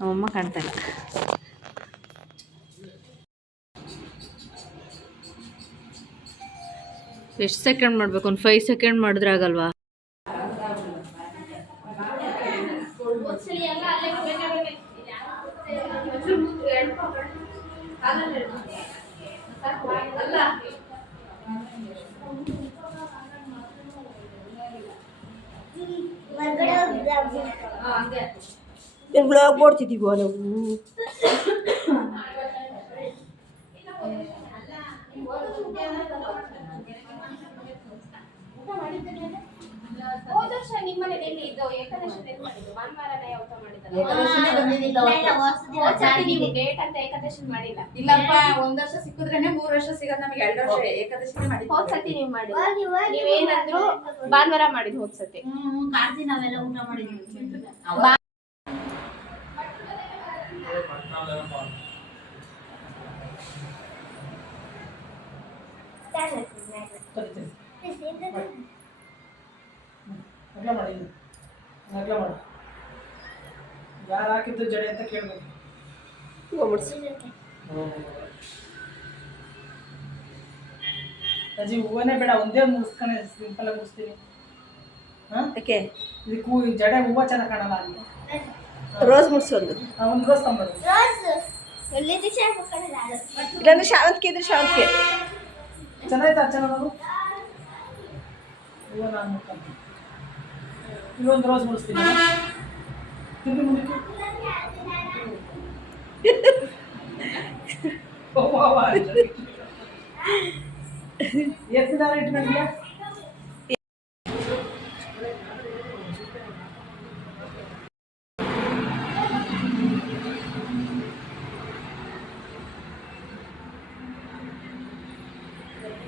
ನಮ್ಮಮ್ಮ ಕಾಣ್ತಾ ಇಲ್ಲ. ಎಷ್ಟು ಸೆಕೆಂಡ್ ಮಾಡಬೇಕು? ಒಂದು ಫೈವ್ ಸೆಕೆಂಡ್ ಮಾಡಿದ್ರೆ ಆಗಲ್ವಾ? నేను బ్లాక్ బోర్డ్ తిదిగో నువ్వు Thank you. ಹೋದ ವರ್ಷ ನಿಮ್ಮನೆ ಎಲ್ಲಿ ಇದು ಏಕಾದಶಿ ಎಲ್ಲಿ ಮಾಡಿದ್ದು ಭಾನುವಾರನೇ ಯಾವತ್ತೋ ಮಾಡಿದ್ದಲ್ಲ? ಏಕಾದಶಿನೇ ಬಂದಿದ್ದಿಲ್ಲ ಅವತ್ತು. ಹೋದ ಸತಿ ನೀವು ಡೇಟ್ ಅಂತ ಏಕಾದಶಿ ಮಾಡಿಲ್ಲ? ಇಲ್ಲಪ್ಪ ಒಂದ್ ವರ್ಷ ಸಿಕ್ಕಿದ್ರೇನೆ ಮೂರ್ ವರ್ಷ ಸಿಗೋದ್ ನಮಗೆ ಎರಡು ವರ್ಷ ಏಕಾದಶಿನೇ ಮಾಡಿ ಹೋದ ಸತಿ ನೀವು ಮಾಡಿಲ್ಲ ನೀವೇನಂದ್ರು ಭಾನುವಾರ ಮಾಡಿದ್ ಹೋದ ಸತಿ ಹ್ಮ್ ಕಾರ್ತಿ ನಾವೆಲ್ಲ ಊಟ ಮಾಡಿದ್ವಿ. ಮಾಡಿ ಇದು. ಅಗ್ಲ ಮಾಡು ಯಾರು ಹಾಕಿದ್ದು ಜಡೆ ಅಂತ ಕೇಳಬೇಕು ಅಜ್ಜಿ ಹೂವನೇ ಬೇಡ ಒಂದೇ ಮುಗಿಸ್ಕೊಂಡೆ ಸಿಂಪಲ್ ಆಗಿ ಮುಗಿಸ್ತೀನಿ ಹಾಂ ಯಾಕೆ ಇದಕ್ಕೂ ಈ ಜಡೆ ಹೂವ ಚೆನ್ನಾಗಿ ಕಾಣಲ್ಲ ಅಂತ ರೋಸ್ ಮುಡ್ಸೊಂದು ಒಂದು ರೋಸ್ ತೊಂಬರು ಇಲ್ಲಾಂದ್ರೆ ಶಾವಂತಿಗೆ ಇದ್ರೆ ಶಾವಂತಿಗೆ ಚೆನ್ನಾಯ್ತಾ ಚೆನ್ನಾಗಿ ಅದು ಹೂವ ನಾನು ಇವೊಂದು ರೋಸ್ ಮುಡಿಸ್ತೀನಿ ಎಷ್ಟು ದಾರ ಇಟ್ಕೊಂಡಿಯಾ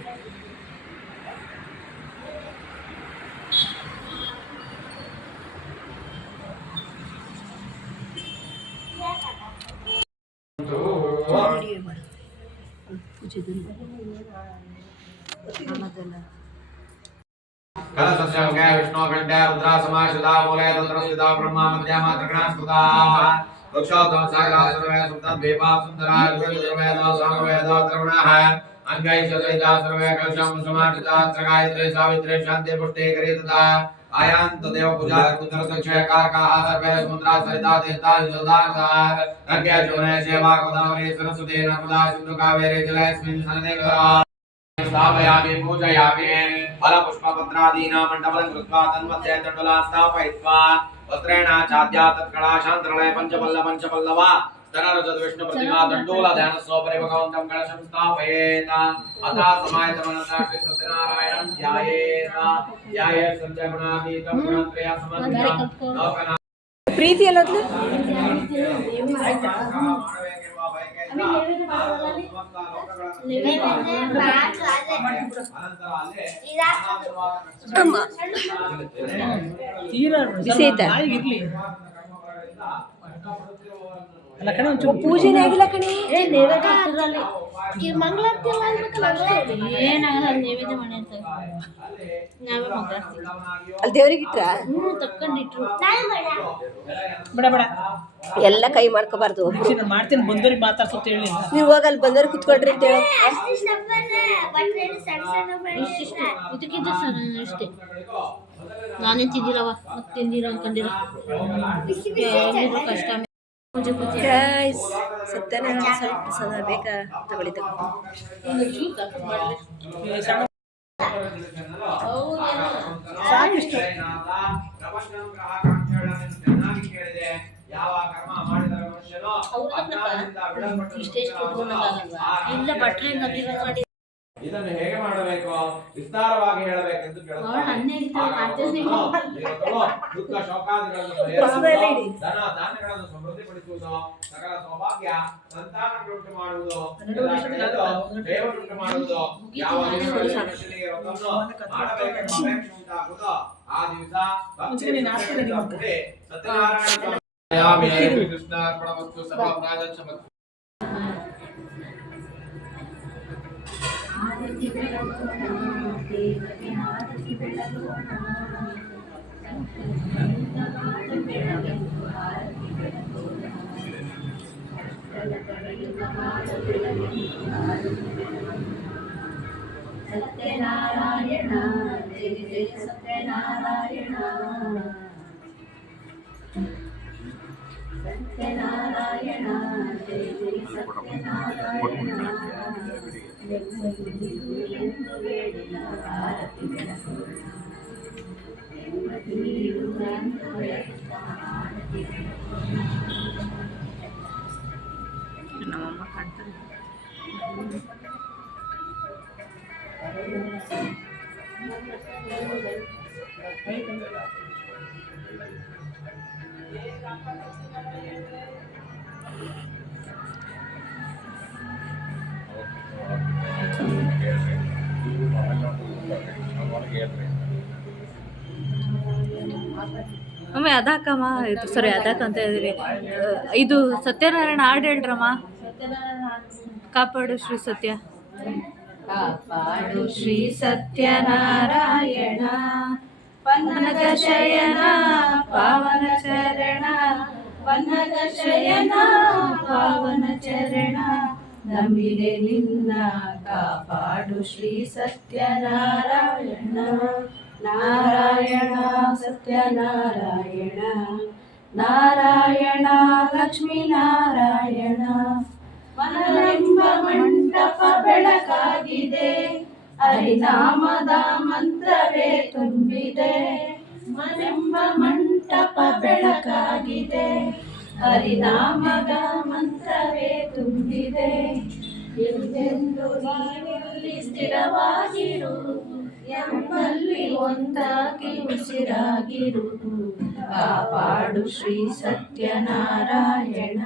Thank you. कलशस्यामगय विष्णुपिण्डय रुद्रासमाश्रिता मूलय तन्त्रस्थिता ब्रह्मामध्यामात्रगणास्तुता वृक्षोत्तम सागराश्रमय सुप्तं दीपा सुन्दराय दुर्वेदमय दोसामय दोत्रगुणः अंगैश्वरैदाश्रमय कलशं समाश्रिता त्रगायत्रे सावित्रे शान्ति पुष्टे करे तथा आयान्त देव पूजा कुंदर सक्षय कारका सर्वे समुद्रा सरिता तीर्था जलदानता रज्ञ जोने सेवा गोदावरी, सरस्वती, नर्मदा, सिंधु, कावेरी, जलेस्मिन् सन्निधिः स्थापयामि, पूजयामि फलपुष्पपत्रादीनां मण्डलं कृत्वा, तन्मध्ये तण्डुला स्थापयित्वा वस्त्रेण चाद्या तत्कलाशान्तरणे पञ्चपल्ल पञ्चपल्लव ಧನರುಜದ್ವಿಷ್ಣು ಪ್ರತಿಮಾ ದಂಡೂಲ ಧ್ಯಾನ ಸೋಪರಿ ಭಗವಂತಂ ಕಳಶಂ ಸ್ಥಾಪಯೇತ ಅತಃ ಸಮಾಯತಮನಂತಾಕ್ಷಿ ಸತ್ಯನಾರಾಯಣಂ ಧ್ಯಾಯೇತ ಧ್ಯಾಯೇ ಸತ್ಯಗುಣಾತೀತಂ ಗುಣತ್ರಯ ಸಮನ್ವಿತಂ ಲೋಕನಾ ಪ್ರೀತಿ ಅನ್ನೋದು ತೀರಾ ಬಿಸಿ ಇರ್ಲಿ ಆಗಿಲ್ಲ ಕಣೆ. ಕಣೆ ಏನಾಗಲ್ಲ ನೈವೇದ್ಯ ಮಾಡಿ ಅಂತ. ನಾವೇ ಮಂಗಳಾರತಿ. ಅಲ್ಲಿ ದೇವ್ರಿಗೆ ಇಟ್ರ? ಹ್ಞೂ ತಕ್ಕೊಂಡಿಟ್ರು ಬೇಡ. ಬೇಡ ಎಲ್ಲ ಕೈ ಮಾಡ್ಕೋಬಾರ್ದು ಮಾಡ್ತೀನಿ ಬಂದವ್ರಿಗೆ ಮಾತಾಡ್ಸುತ್ತೆ ಹೇಳಿ ನೀವು ಹೋಗಿ ಅಲ್ಲಿ ಬಂದವ್ರು ಕುತ್ಕೊಳ್ರಿ ಅಂತ ಹೇಳು. ಇಷ್ಟಿಷ್ಟು ಇದಕ್ಕಿದ್ದು ಸರ್ ಅಷ್ಟೇ. ನಾನೇ ತಿಂದಿರವ ಮತ್ತೆ ತಿಂದಿರ ಅನ್ಕೊಂಡಿರ ಕಷ್ಟ. ಪೂಜೆ ಪೂಜೆ. ಗೈಸ್ ಸತ್ಯನಾರಾಯಣ ಸ್ವಲ್ಪ ಪ್ರಸಾದ ಬೇಕಾ ತಗೊಳ್ಳಿ ತಗೋ ಸಣ್ಣ ಸಾಕಿಷ್ಟು? ಇಲ್ಲ ಬಟ್ರೆ ಮಾಡಿ ಇದನ್ನು ಹೇಗೆ ಮಾಡಬೇಕು ವಿಸ್ತಾರವಾಗಿ ಹೇಳಬೇಕೆಂದು. ದುಃಖ ಶೋಕಾದಿಗಳನ್ನು. ಧನ ಧಾನ್ಯಗಳನ್ನು ಸಮೃದ್ಧಿಪಡಿಸುವುದು ಸಕಲ ಸೌಭಾಗ್ಯ ಸಂತಾನಗಳುಂಟು ಮಾಡುವುದು. ದೇವರುಂಟು ಮಾಡುವುದು ಯಾವ ದಿನಗಳಲ್ಲಿ ಮನುಷ್ಯನಿಗೆ ವ್ರತವನ್ನು ಮಾಡಬೇಕೆಂಬ ಅಪೇಕ್ಷೆ ಉಂಟಾಗುವುದೋ ಆ ದಿವಸ ಬೆಳಕಿ ಬೆಳಗೋಣ ದೇವರೇ ಆರತಿ ಬೆಳಗೋಣ ಸಂಕಲ್ಪವಾದ ಬೆಳಗೆಂದು ಆರತಿ ಬೆಳಗೋಣ ಸಕಲ ಕಡೆಯುಗವಾದ ಬೆಳಗೆಂದು ಆರತಿ ಬೆಳಗೋಣ ಸತ್ಯನಾರಾಯಣ ಜಯ ಜಯ ಸತ್ಯನಾರಾಯಣ ಸತ್ಯನಾರಾಯಣ ಜಯ ಜಯ ಸತ್ಯನಾರಾಯಣ ನಮ್ಮಮ್ಮ ಕಾಣ್ತಾರೆ ಒಮ್ಮೆ ಅದಾಕಮ್ಮ ಇದು ಸರಿ ಅದಾಕ ಅಂತ ಹೇಳಿದ್ರಿ. ಇದು ಸತ್ಯನಾರಾಯಣ ಹಾಡು ಹೇಳ್ರಮ್ಮ. ಕಾಪಾಡು ಶ್ರೀ ಸತ್ಯ. ಕಾಪಾಡು ಶ್ರೀ ಸತ್ಯನಾರಾಯಣ. ಪನ್ನಗ ಶಯನ ಪಾವನ ಚರಣ. ಪನ್ನಗ ಶಯನ ಪಾವನ ಚರಣ. ನಂಬಿದೆ ನಿನ್ನ ಕಾಪಾಡು ಶ್ರೀ ಸತ್ಯನಾರಾಯಣ. ನಾರಾಯಣ ಸತ್ಯನಾರಾಯಣ. ನಾರಾಯಣ ಲಕ್ಷ್ಮೀ ನಾರಾಯಣ. ಮನಲಿಂಬ ಮಂಟಪ ಬೆಳಕಾಗಿದೆ. ಹರಿನಾಮದ ಮಂತ್ರವೇ ತುಂಬಿದೆ. ಮನೆಂಬ ಮಂಟಪ ಬೆಳಕಾಗಿದೆ. ಹರಿನಾಮದ ಮಂತ್ರವೇ ತುಂಬಿದೆ. ಎಂದೆಂದು ನೀನಲ್ಲಿ ಸ್ಥಿರವಾಗಿರು ಎಂಬಲ್ಲಿ ಒಂದಾಗಿ ಉಸಿರಾಗಿರು. ಕಾಪಾಡು ಶ್ರೀ ಸತ್ಯನಾರಾಯಣ.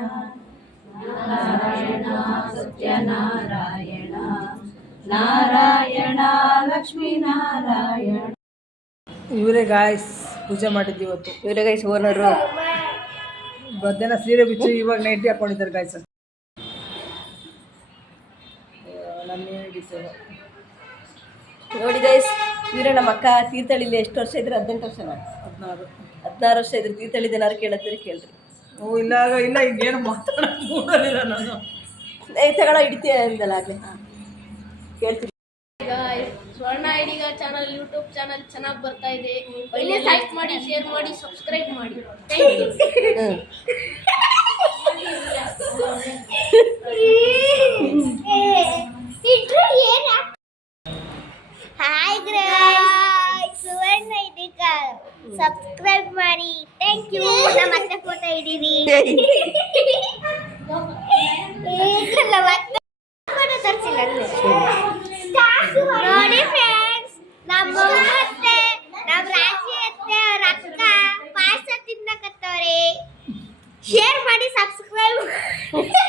ನಾರಾಯಣ ಸತ್ಯನಾರಾಯಣ. ನಾರಾಯಣ ಲಕ್ಷ್ಮೀ ನಾರಾಯಣ. ಇವರೇ ಗಾಯ್ಸ್ ಪೂಜೆ ಮಾಡಿದ್ದೀವತ್ತು ಇವರೇ ಗಾಯ್ಸ್ ಓನರು. ಮಧ್ಯಾಹ್ನ ಸೀರೆ ಬಿಚ್ಚಿ ಇವಾಗ ನೈಟಿ ಹಾಕೊಂಡಿದ್ದಾರೆ ಗಾಯ್ಸ್ ನೋಡಿ ಗೈಸ್ ಇವರೇ ನಮ್ಮ ಅಕ್ಕ ತೀರ್ಥಹಳ್ಳಿಲಿ ಎಷ್ಟು ವರ್ಷ ಇದ್ರೆ ಹದಿನೆಂಟು ವರ್ಷ ಹದಿನಾರು. ಹದಿನಾರು ವರ್ಷ ಇದ್ರೆ ತೀರ್ಥಹಳ್ಳಿ ಏನಾರು ಕೇಳತ್ತೀರಿ? ಕೇಳ್ರಿ. ಓ ಇಲ್ಲ ಇಲ್ಲ ಈಗ ಏನು ಮೂಡಲಿಲ್ಲ ನಾನು. ತಗೊಳ ಹಿಡಿತೀಯ ಅಂದಲ್ಲ ಆಗ್ಲೇ. ಕೇಳ್ತೀನಿ. ಸ್ವರ್ಣ ಯೂಟ್ಯೂಬ್ ಚಾನಲ್ ಚೆನ್ನಾಗಿ ಬರ್ತಾ ಇದೆ. ಒಳ್ಳೆ ಲೈಕ್ ಮಾಡಿ ಶೇರ್ ಮಾಡಿ ಸಬ್ಸ್ಕ್ರೈಬ್ ಮಾಡಿ. ಥ್ಯಾಂಕ್ ಯು ಹಾಯ್ ಗ್ರೈಸ್ ಸುವರ್ಣ ಇದೀಗ. ಸಬ್ಸ್ಕ್ರೈಬ್ ಮಾಡಿ. ಥ್ಯಾಂಕ್ ಯು ನಮ್ಮ ಅತ್ತೆ ಫೋಟೋ ಹಿಡೀರಿ ನಮ್ಮ ಅತ್ತೆ ಫೋಟೋ ತರಿಸಿಲ್ಲ ನೋಡಿ ಫ್ರೆಂಡ್ಸ್ ನಮ್ಮ ಅತ್ತೆ ನಮ್ಮ ರಾಜಿ ಅತ್ತೆ ಅವ್ರ ಅಕ್ಕ ಪಾಯಸ ತಿನ್ನಕತ್ತವ್ರೆ ಶೇರ್